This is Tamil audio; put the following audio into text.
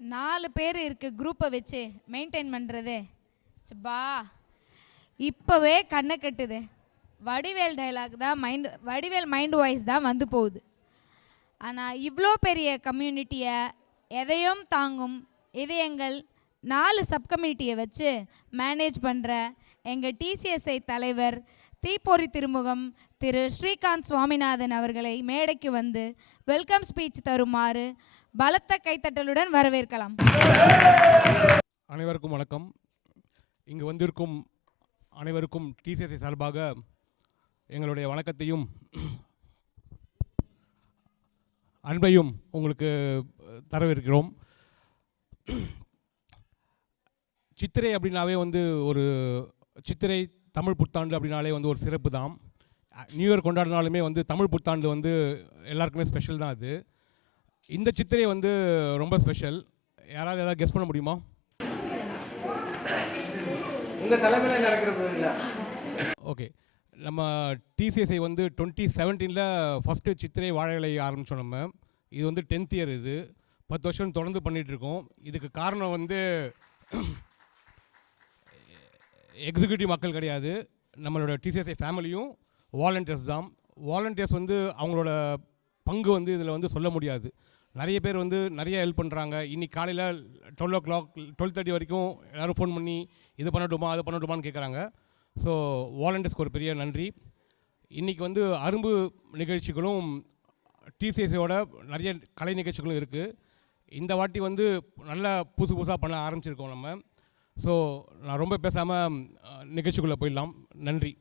4 பேர் இருக்கு குரூப்பை வச்சு மெயின்டைன் பண்ணுறது. பா இப்போவே கண்ணை கட்டுது. வடிவேல் டைலாக் தான் வடிவேல் மைண்ட் வாய்ஸ் தான் வந்து போகுது. ஆனால் இவ்வளோ பெரிய கம்யூனிட்டியை எதையும் தாங்கும் இதயங்கள் 4 சப்கம்யூனிட்டியை வச்சு மேனேஜ் பண்ணுற எங்கள் டிசிஎஸ்ஐ தலைவர் தீப்பொறி திருமுகம் திரு ஸ்ரீகாந்த் சுவாமிநாதன் அவர்களை மேடைக்கு வந்து வெல்கம் ஸ்பீச் தருமாறு பலத்த கைத்தட்டலுடன் வரவேற்கலாம். அனைவருக்கும் வணக்கம். இங்கு வந்திருக்கும் அனைவருக்கும் டிசிஎஸ்ஐ சார்பாக எங்களுடைய வணக்கத்தையும் அன்பையும் உங்களுக்கு தரவிருக்கிறோம். சித்திரை அப்படின்னாவே வந்து ஒரு சித்திரை தமிழ் புத்தாண்டு அப்படின்னாலே வந்து ஒரு சிறப்பு தான். நியூ இயர் கொண்டாடினாலுமே வந்து தமிழ் புத்தாண்டு வந்து எல்லாருக்குமே ஸ்பெஷல் தான். அது இந்த சித்திரை வந்து ரொம்ப ஸ்பெஷல். யாராவது ஏதாவது கெஸ் பண்ண முடியுமா? உங்கள் தலைமையில் நடக்கிற ஓகே, நம்ம டிசிஎஸ்ஐ வந்து 2017 ஃபஸ்ட்டு சித்திரை வாழை ஆரம்பித்தோம். நம்ம இது வந்து 10th இயர். இது 10 வருஷம் தொடர்ந்து பண்ணிகிட்ருக்கோம். இதுக்கு காரணம் வந்து எக்ஸிக்யூட்டிவ் மக்கள் கிடையாது, நம்மளோட டிசிஎஸ்ஐ ஃபேமிலியும் வாலண்டியர்ஸ் தான். வாலண்டியர்ஸ் வந்து அவங்களோட பங்கு வந்து இதில் வந்து சொல்ல முடியாது. நிறைய பேர் வந்து நிறைய ஹெல்ப் பண்ணுறாங்க. இன்றைக்கி காலையில் 12 o'clock 12:30 வரைக்கும் எல்லோரும் ஃபோன் பண்ணி இது பண்ணட்டுமா அது பண்ணட்டுமான்னு கேட்குறாங்க. ஸோ வாலண்டியர்ஸ்க்கு ஒரு பெரிய நன்றி. இன்றைக்கி வந்து அரும்பு நிகழ்ச்சிகளும் டிசிஎஸ்ஐயோட நிறைய கலை நிகழ்ச்சிகளும் இருக்குது. இந்த வாட்டி வந்து நல்லா புதுசாக பண்ண ஆரம்பிச்சிருக்கோம் நம்ம. ஸோ நான் ரொம்ப பேசாமல் நிகழ்ச்சிக்குள்ளே போயிடலாம். நன்றி.